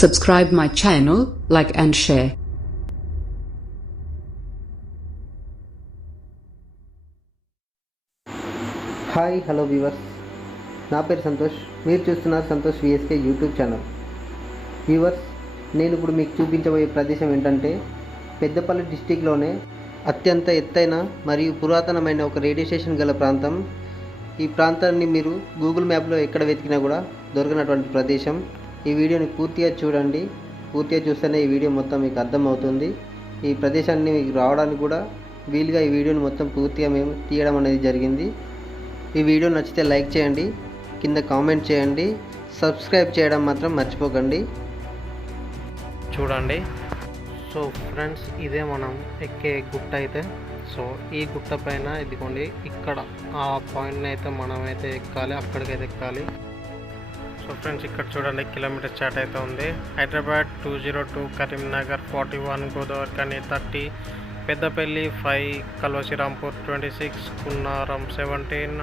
Subscribe my channel, like and share. Hi hello viewers, నా పేరు సంతోష్. మీరు చూస్తున్నారు Santosh VSK YouTube channel. Viewers, నేను ఇప్పుడు మీకు చూపించబోయే ప్రదేశం ఏంటంటే పెద్దపల్లి డిస్టిక్లోనే అత్యంత ఎత్తైన మరియు పురాతనమైన ఒక రేడియో స్టేషన్ గల ప్రాంతం. ఈ ప్రాంతాన్ని మీరు గూగుల్ మ్యాప్లో ఎక్కడ వెతికినా కూడా దొరకనటువంటి ప్రదేశం. ఈ వీడియోని పూర్తిగా చూడండి. పూర్తిగా చూస్తేనే ఈ వీడియో మొత్తం మీకు అర్థమవుతుంది. ఈ ప్రదేశాన్ని మీకు రావడానికి కూడా వీలుగా ఈ వీడియోని మొత్తం పూర్తిగా మేము తీయడం అనేది జరిగింది. ఈ వీడియో నచ్చితే లైక్ చేయండి, కింద కామెంట్ చేయండి, సబ్స్క్రైబ్ చేయడం మాత్రం మర్చిపోకండి. చూడండి. సో ఫ్రెండ్స్, ఇదే మనం ఎక్కే గుట్ట అయితే. సో ఈ గుట్ట పైన ఇదిగోండి, ఇక్కడ ఆ పాయింట్ని అయితే మనమైతే ఎక్కాలి, అక్కడికైతే ఎక్కాలి. సో ఫ్రెండ్స్, ఇక్కడ చూడండి, కిలోమీటర్ స్టార్ట్ అయితే ఉంది. హైదరాబాద్ 202, కరీంనగర్ 41, గోదావరిఖని 30, పెద్దపల్లి 5, కల్వశ్రీరాంపూర్ 26, కున్నారం 17,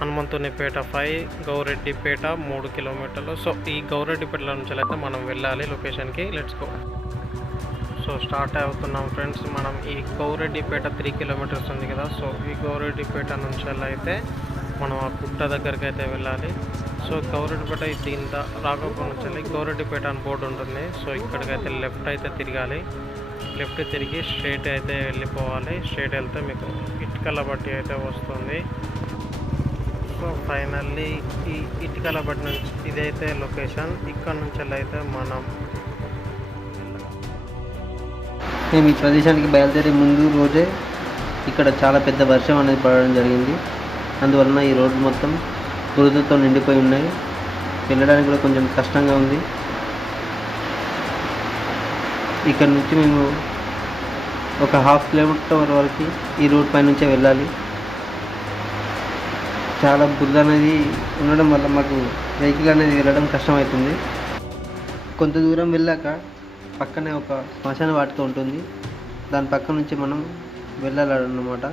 హనుమంతునిపేట 5, గౌరెడ్డిపేట 3 కిలోమీటర్లు. సో ఈ గౌరెడ్డిపేట నుంచి అయితే మనం వెళ్ళాలి లొకేషన్కి. Let's go. సో స్టార్ట్ అవుతున్నాం ఫ్రెండ్స్. మనం ఈ గౌరెడ్డిపేట 3 కిలోమీటర్స్ ఉంది కదా. సో ఈ గౌరెడ్డిపేట నుంచి అయితే మనం ఆ గుట్ట దగ్గరికి అయితే వెళ్ళాలి. సో గౌరెడ్డిపేట దీని రాకపోవడం నుంచి గౌరెడ్డిపేట అని బోర్డు ఉంటుంది. సో ఇక్కడికైతే లెఫ్ట్ అయితే తిరగాలి. లెఫ్ట్ తిరిగి స్ట్రైట్ అయితే వెళ్ళిపోవాలి. స్ట్రైట్ వెళ్తే మీకు ఇటుకల బట్టి అయితే వస్తుంది. సో ఫైనల్లీ ఈ ఇటుకల బట్టి నుంచి ఇదైతే లొకేషన్. ఇక్కడ నుంచి అయితే మనం మేము ఈ ప్రదేశానికి బయలుదేరే ముందు రోజే ఇక్కడ చాలా పెద్ద వర్షం అనేది పడడం జరిగింది. అందువలన ఈ రోడ్డు మొత్తం బురదతో నిండిపోయి ఉన్నాయి. వెళ్ళడానికి కూడా కొంచెం కష్టంగా ఉంది. ఇక్కడ నుంచి మేము ఒక 1/2 కిలోమీటర్ వరకు ఈ రోడ్ పై నుంచే వెళ్ళాలి. చాలా బురద అనేది ఉండడం వల్ల మాకు వెహికల్ అనేది వెళ్ళడం కష్టమవుతుంది. కొంత దూరం వెళ్ళాక పక్కనే ఒక శ్మశాన వాటిక ఉంటుంది. దాని పక్క నుంచి మనం వెళ్ళాలన్నమాట.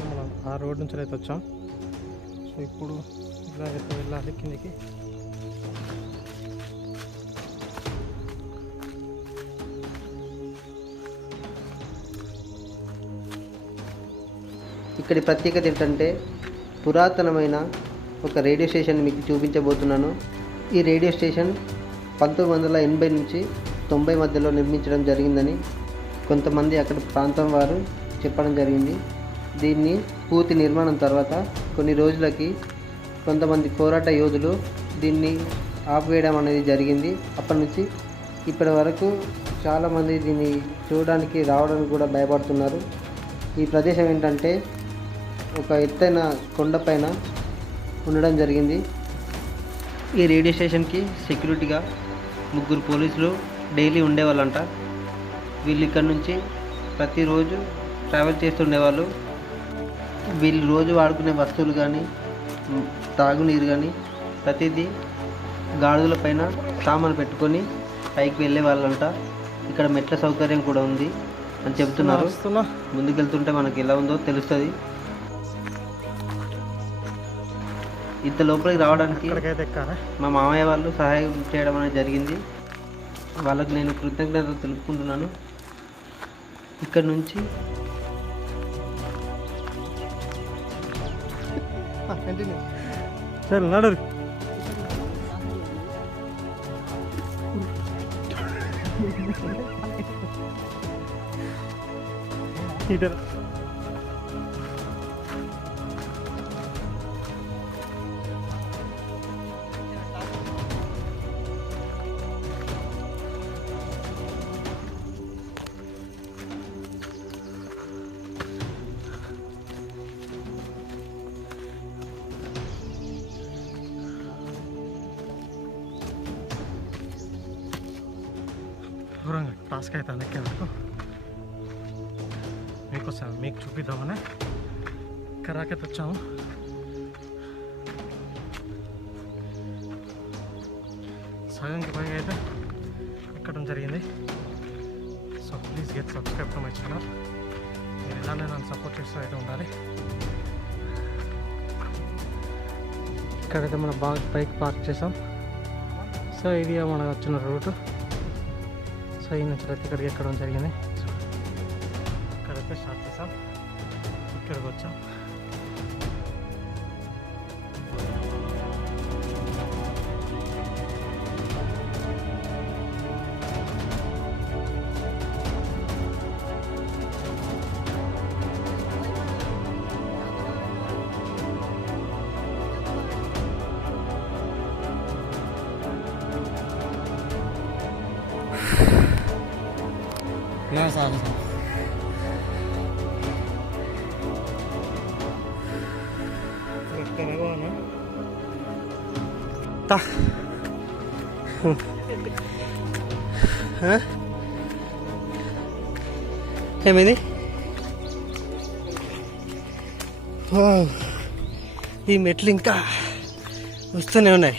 మనం ఆ రోడ్ నుంచి అయితే వచ్చాం. సో ఇప్పుడు ఇలా అయితే వెళ్ళాలి కిందికి. ఇక్కడి ప్రత్యేకత ఏంటంటే పురాతనమైన ఒక రేడియో స్టేషన్ మీకు చూపించబోతున్నాను. ఈ రేడియో స్టేషన్ 1980 నుంచి 90 మధ్యలో నిర్మించడం జరిగిందని కొంతమంది అక్కడ ప్రాంతం వారు చెప్పడం జరిగింది. దీన్ని పూర్తి నిర్మాణం తర్వాత కొన్ని రోజులకి కొంతమంది పోరాట యోధులు దీన్ని ఆపివేయడం అనేది జరిగింది. అప్పటి నుంచి ఇప్పటి వరకు చాలామంది దీన్ని చూడడానికి రావడానికి కూడా భయపడుతున్నారు. ఈ ప్రదేశం ఏంటంటే ఒక ఎత్తైన కొండపైన ఉండడం జరిగింది. ఈ రేడియో స్టేషన్కి సెక్యూరిటీగా 3 పోలీసులు డైలీ ఉండేవాళ్ళంట. వీళ్ళు ఇక్కడ నుంచి ప్రతిరోజు ట్రావెల్ చేస్తుండేవాళ్ళు. వీళ్ళు రోజు వాడుకునే వస్తువులు కానీ తాగునీరు కానీ ప్రతిదీ గాడుల పైన సామాను పెట్టుకొని పైకి వెళ్ళే వాళ్ళంట. ఇక్కడ మెట్ల సౌకర్యం కూడా ఉంది అని చెబుతున్నారు. ముందుకెళ్తుంటే మనకి ఎలా ఉందో తెలుస్తుంది. ఇంత లోపలికి రావడానికి మా మామయ్య వాళ్ళు సహాయం చేయడం అనేది జరిగింది. వాళ్ళకు నేను కృతజ్ఞతలు తెలుపుకుంటున్నాను. ఇక్కడ నుంచి సరే నడు. ఇటర్ దూరంగా టాస్క్ అయితే ఎక్కే వరకు మీకు చూపిద్దామని కరాకైతే వచ్చాము. సగంకి పైగా అయితే ఎక్కడం జరిగింది. So please get subscribe to my channel. మీరు ఇలానే నన్ను సపోర్ట్ చేస్తూ అయితే ఉండాలి. ఇక్కడైతే మన బైక్ పార్క్ చేసాం. సో ఇది మనకు వచ్చిన రూట్. సో ఈ నుంచి అయితే ఇక్కడికి ఎక్కడం జరిగింది. ఇక్కడైతే స్టార్ట్ చేసాం, ఇక్కడికి వచ్చాం. मैं साथ था ఏమైంది? ఈ మెట్లు ఇంకా వస్తూనే ఉన్నాయి.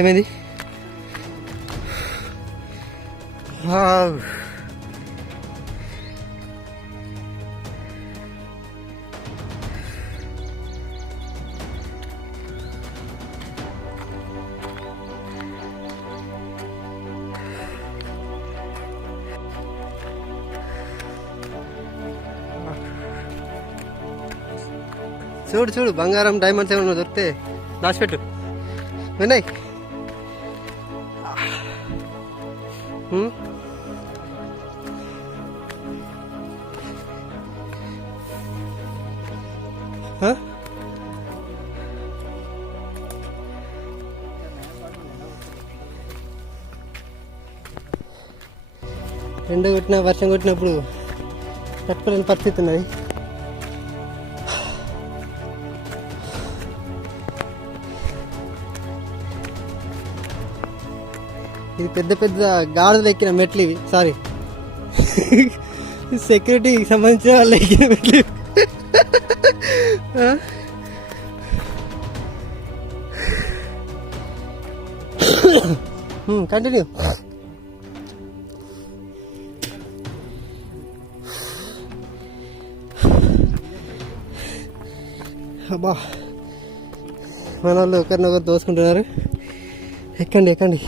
ఏమైంది? చూడు చూడు, బంగారం డైమండ్స్ ఏమన్నా దొరికితే దాచిపెట్టు. వినయ్, ఎండ కొట్టినా వర్షం కొట్టినప్పుడు తట్టుకోలేని పరిస్థితి ఉన్నది. ఇది పెద్ద పెద్ద గాడులు ఎక్కిన మెట్లు ఇవి. సారీ, సెక్యూరిటీకి సంబంధించిన వాళ్ళు ఎక్కిన మెట్లు. కంటిన్యూ. అబ్బా, మన వాళ్ళు ఒకరినొకరు దోసుకుంటున్నారు. ఎక్కండి ఎక్కండి.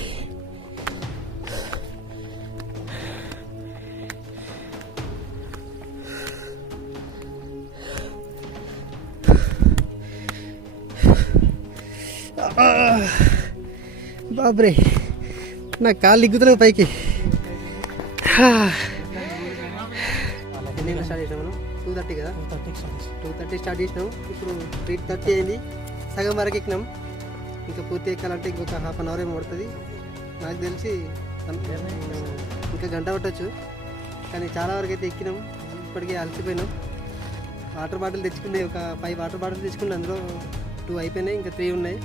బాబ్రే, నా కాళ్ళు ఇగ్గుతున్నావు పైకి. ఎన్ని స్టార్ట్ చేసినాం మనం? 2:30 కదా. 2:30 స్టార్ట్ చేసినాం. ఇప్పుడు 3:30 అయింది. సగం వరకు ఎక్కినాం. ఇంకా పూర్తి ఎక్కాలంటే ఇంకొక హాఫ్ అన్ అవర్ ఏమో పడుతుంది నాకు తెలిసి. ఇంకా గంట పట్టవచ్చు, కానీ చాలా వరకు అయితే ఎక్కినాం. ఇప్పటికే అలసిపోయినాం. వాటర్ బాటిల్ తెచ్చుకున్నాయి, ఒక 5 వాటర్ బాటిల్ తెచ్చుకున్నాయి. అందులో 2 అయిపోయినాయి, ఇంకా 3 ఉన్నాయి.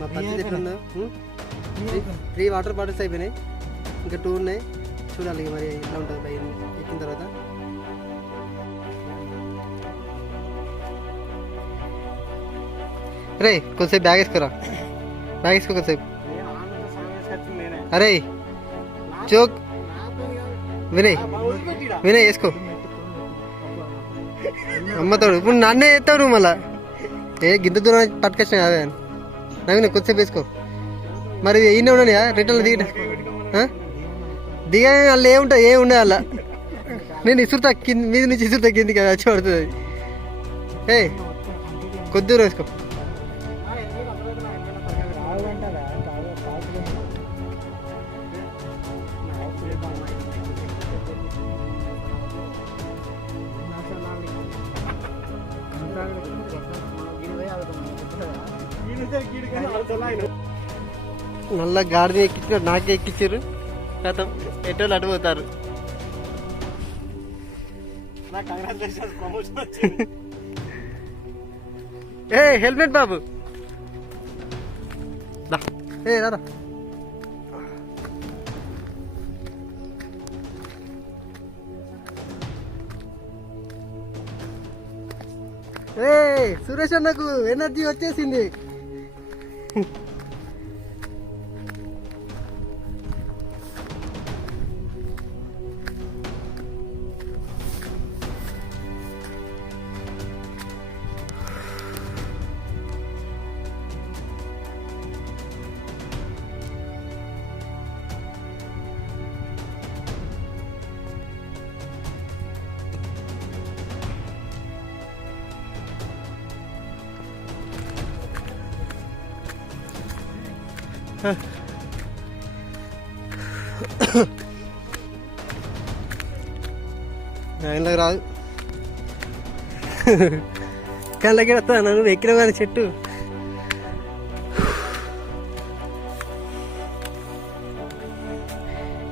మా పరిస్థితి ఎట్లుందో, 3 వాటర్ బాటిల్స్ అయిపోయినాయి, ఇంకా 2 ఉన్నాయి. చూడాలి మరి ఎట్లా ఉంటుంది పైన ఎక్కిన తర్వాత. అరే కొద్దిసేపు బ్యాగ్ వేసుకోరా, బ్యాగ్ వేసుకో కొద్దిసేపు. అరే చోక్, వినయ్ వినయ్ వేసుకో. అమ్మతాడు ఇప్పుడు నన్నే ఎత్తావు నువ్వు మళ్ళా. ఏ గింత దూరం పట్టుకొచ్చినా అదే నాకు కొద్దిసేపు వేసుకో. మరి ఈయన ఉండని రిటర్న్ దిగ దిగ అలా ఏముంటుంది, ఏమి ఉండే అలా. నేను ఇసురుతా కింద, మీద నుంచి ఇసురుతా కిందికి, అది వచ్చి పడుతుంది. ఏ కొద్ది దూరం వేసుకో. నల్ల గాడిని ఎక్కించిన నాకే ఎక్కించారు. గతం ఎటోళ్ళు అడిపోతారు. ఏ హెల్మెట్ బాబు. దా ఏ రారా ఏ సురేష్ అన్నకు ఎనర్జీ వచ్చేసింది. ఆయనలోకి రాదు కళ్ళకి వస్తా నువ్వు ఎక్కిన కానీ చెట్టు.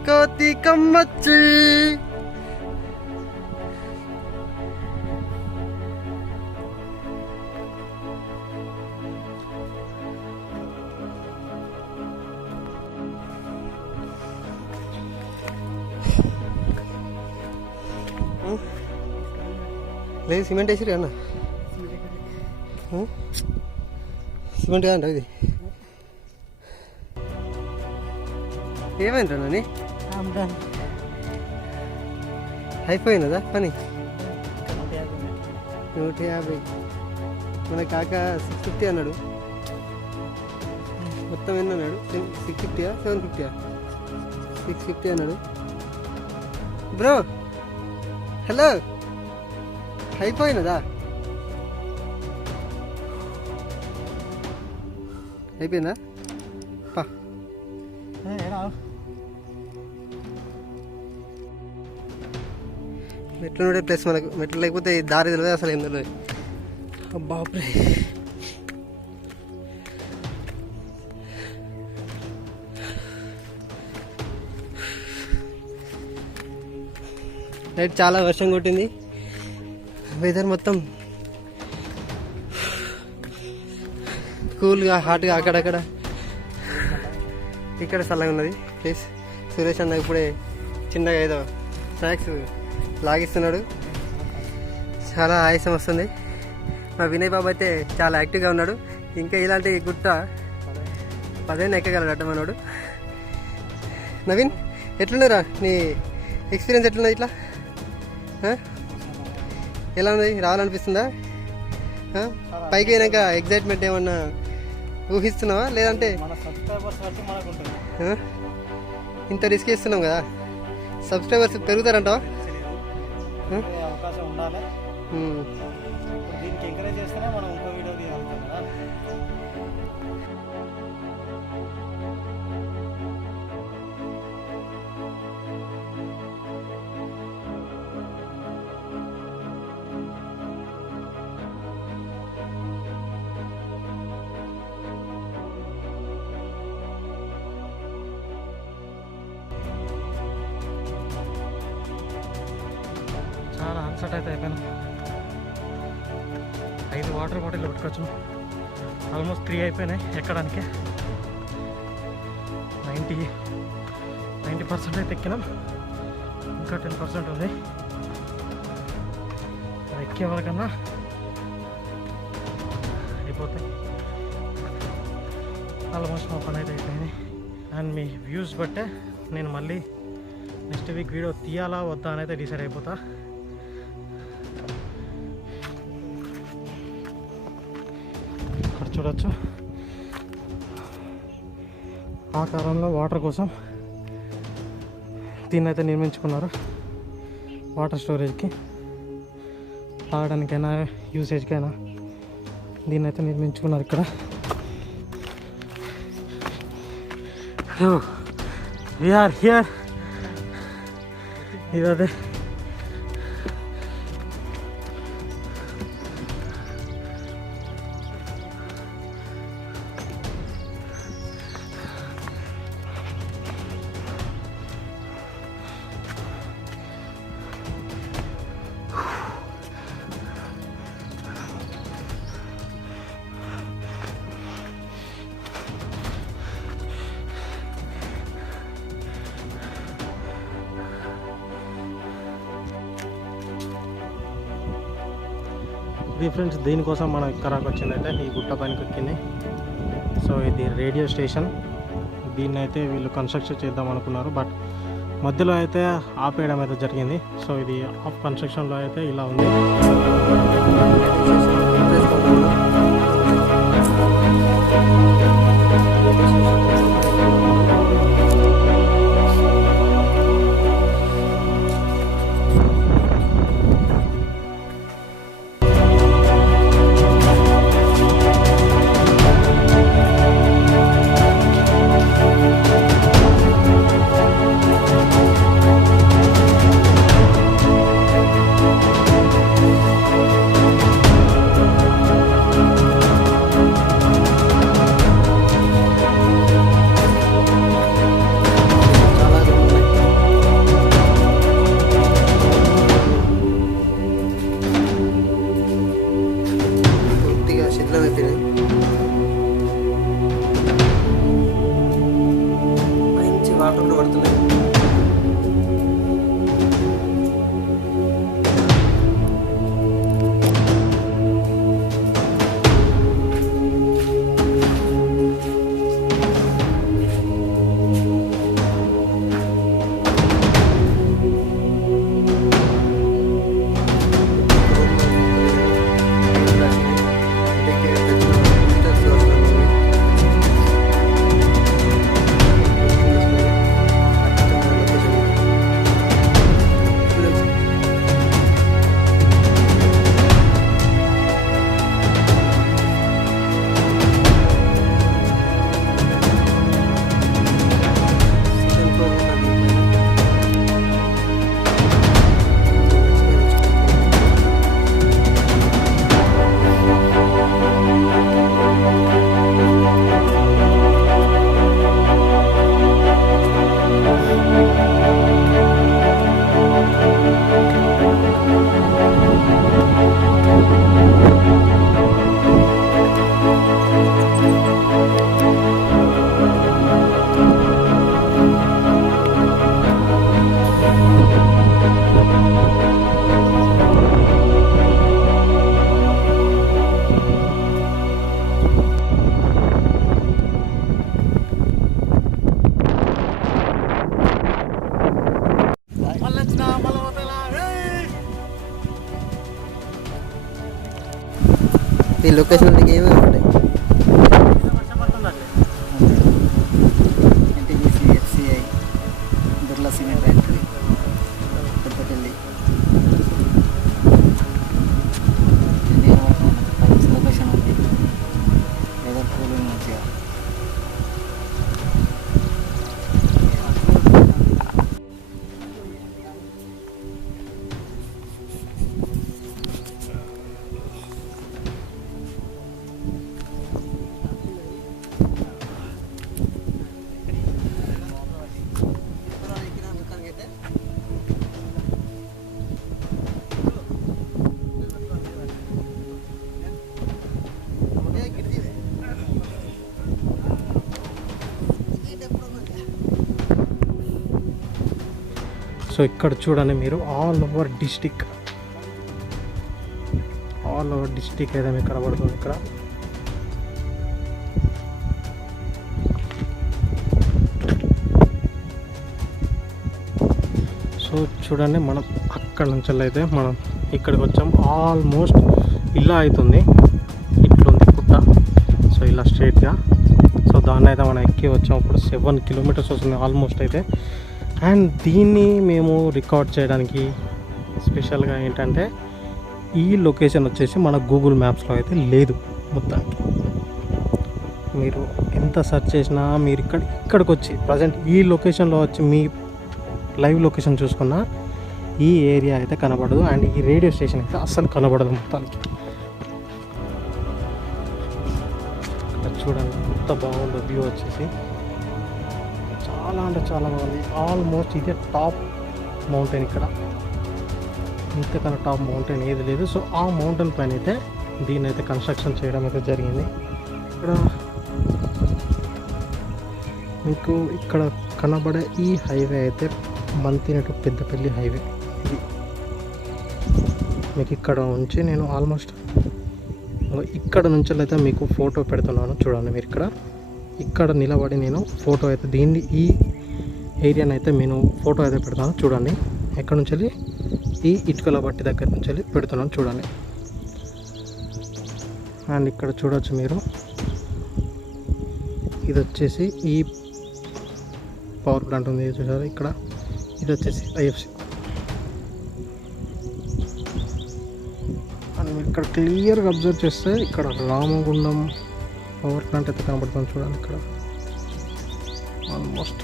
కోతి కమ్మచ్చి లేదు సిమెంట్ వేసిరు అన్న. సిమెంట్ కాదంట ఇది. ఏమైంది నాని అయిపోయిందా పని? 150 మన కాక 650 అన్నాడు. మొత్తం ఎన్ని అన్నాడు? 650 750 650 అన్నాడు. బ్రో హలో అయిపోయినదా? అయిపోయిందా? పా మెట్లు ఉండే ప్లస్ మనకు మెట్లు లేకపోతే దారి తెలియదు అసలు ఏం తెలియదు. బాప్రే నైట్ చాలా వర్షం కొట్టింది. వెదర్ మొత్తం కూల్గా హాట్గా అక్కడక్కడ. ఇక్కడ చల్లగా ఉన్నది ప్లీజ్. సురేష్ అన్న ఇప్పుడే చిన్నగా ఏదో స్నాక్స్ లాగిస్తున్నాడు. చాలా ఆయాసం వస్తుంది. మా వినయ్ బాబు అయితే చాలా యాక్టివ్గా ఉన్నాడు. ఇంకా ఇలాంటి గుట్ట 10 ఎక్కగలడు మనోడు. నవీన్ ఎట్లున్నారా నీ ఎక్స్పీరియన్స్? ఎట్లున్నది ఇట్లా ఎలా ఉంది? రావాలనిపిస్తుందా? పైకి అయినాక ఎగ్జైట్మెంట్ ఏమన్నా ఊహిస్తున్నావా? లేదంటే ఇంత రిస్క్ ఇస్తున్నాం కదా, సబ్స్క్రైబర్స్ పెరుగుతారంటావా? చాలా అన్సెట్ అయితే అయిపోయాను. 5 వాటర్ బాటిల్ పట్టుకొచ్చు. ఆల్మోస్ట్ 3 అయిపోయినాయి ఎక్కడానికి. 90% అయితే ఎక్కినాం. ఇంకా 10% ఉంది. ఎక్కే వరకన్నా అయిపోతాయి. ఆల్మోస్ట్ మా పని అయితే అయిపోయింది. అండ్ మీ వ్యూస్ బట్టే నేను మళ్ళీ నెక్స్ట్ వీక్ వీడియో తీయాలా వద్దా అని అయితే డిసైడ్ అయిపోతా. ఇక్కడ చూడొచ్చు ఆకారంలో వాటర్ కోసం దీన్ని అయితే నిర్మించుకున్నారు. వాటర్ స్టోరేజ్కి, తాగడానికైనా యూసేజ్కైనా దీన్ని అయితే నిర్మించుకున్నారు ఇక్కడ. We are here. ఇదే ఫ్రెండ్స్, దీనికోసం మనం ఇక్కడికి వచ్చిందైతే ఈ గుట్ట పైనకి ఎక్కింది. సో ఇది రేడియో స్టేషన్. దీన్ని అయితే వీళ్ళు కన్స్ట్రక్షన్ చేద్దాం అనుకున్నారు, బట్ మధ్యలో అయితే ఆపేయడం అయితే జరిగింది. సో ఇది ఆఫ్ కన్స్ట్రక్షన్లో అయితే ఇలా ఉంది. ఈ లొకేషన్ ఏమేమి ఉంటాయి? FCI, Birla cement factory, Peddapalli. Location ఉంది. వెదర్ కూలింగ్ మంచిగా. సో ఇక్కడ చూడండి మీరు, ఆల్ ఓవర్ డిస్టిక్ అయితే మీకు కనబడుతుంది ఇక్కడ. సో చూడండి, మనం అక్కడ నుంచి అయితే మనం ఇక్కడికి వచ్చాం. ఆల్మోస్ట్ ఇలా అవుతుంది, ఇట్లుంది పుట్ట. సో ఇలా స్ట్రైట్గా. సో దాన్ని అయితే మనం ఎక్కి వచ్చాం. ఇప్పుడు 7 కిలోమీటర్స్ వస్తుంది ఆల్మోస్ట్ అయితే. అండ్ దీన్ని మేము రికార్డ్ చేయడానికి స్పెషల్గా ఏంటంటే, ఈ లొకేషన్ వచ్చేసి మన గూగుల్ మ్యాప్స్లో అయితే లేదు మొత్తానికి. మీరు ఎంత సెర్చ్ చేసినా మీరు ఇక్కడికి వచ్చి ప్రజెంట్ ఈ లొకేషన్లో వచ్చి మీ లైవ్ లొకేషన్ చూసుకున్నా ఈ ఏరియా అయితే కనబడదు. అండ్ ఈ రేడియో స్టేషన్ అయితే అస్సలు కనబడదు మొత్తానికి. ఇక్కడ చూడండి ఎంత బాగుందో వ్యూ వచ్చేసి. చాలా అంటే చాలా బాగుంది. ఆల్మోస్ట్ ఇదే టాప్ మౌంటైన్. ఇక్కడ ఇంతకన్నా టాప్ మౌంటైన్ ఏది లేదు. సో ఆ మౌంటైన్ పైన అయితే దీన్ని అయితే కన్స్ట్రక్షన్ చేయడం అయితే జరిగింది. ఇక్కడ మీకు ఇక్కడ కనబడే ఈ హైవే అయితే మంతిని టు పెద్దపల్లి హైవే. ఇది మీకు ఇక్కడ ఉంచి నేను ఆల్మోస్ట్ ఇక్కడ నుంచి అయితే మీకు ఫోటో పెడుతున్నాను చూడండి. మీరు ఇక్కడ నిలబడి నేను ఫోటో అయితే ఈ ఏరియాని అయితే నేను ఫోటో అయితే పెడతాను చూడండి. ఎక్కడ నుంచి వెళ్ళి ఈ ఇటుకల బట్టి దగ్గర నుంచి వెళ్ళి పెడుతున్నాను చూడండి. అండ్ ఇక్కడ చూడొచ్చు మీరు, ఇది వచ్చేసి ఈ పవర్ ప్లాంట్ ఉంది చూసారు ఇక్కడ. ఇది వచ్చేసి IFC. అండ్ మీరు ఇక్కడ క్లియర్గా అబ్జర్వ్ చేస్తే ఇక్కడ రామగుండం పవర్ ప్లాంట్ అయితే కనబడుతుంది చూడండి. ఇక్కడ ఆల్మోస్ట్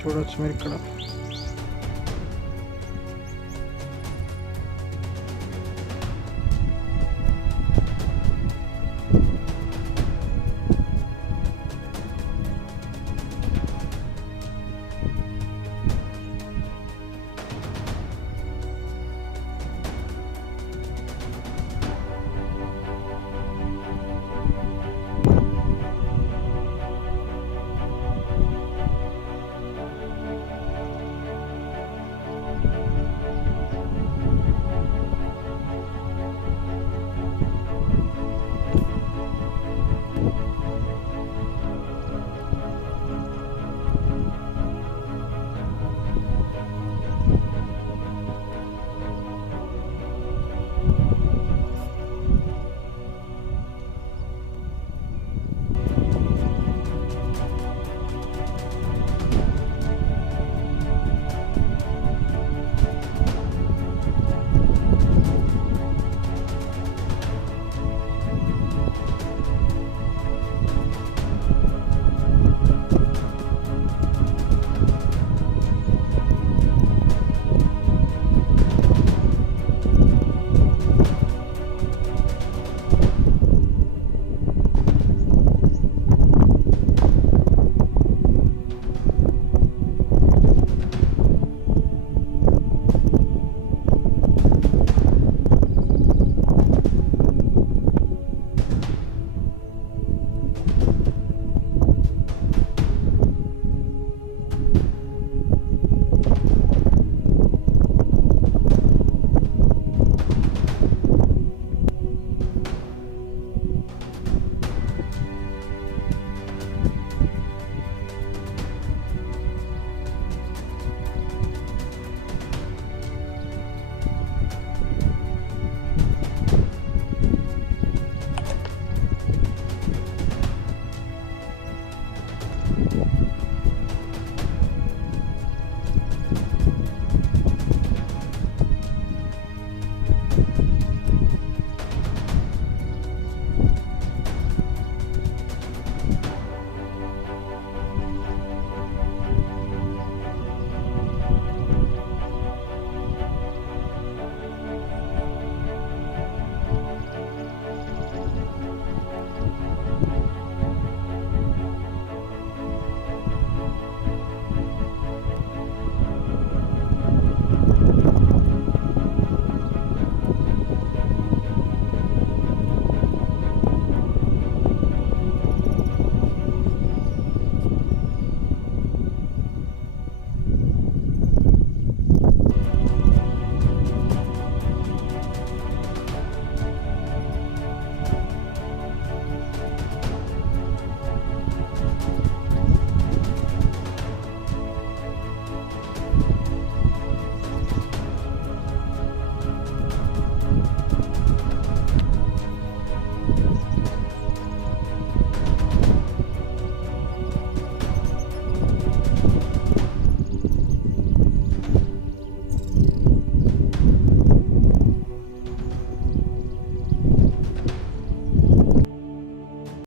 చూడవచ్చు మీరు ఇక్కడ.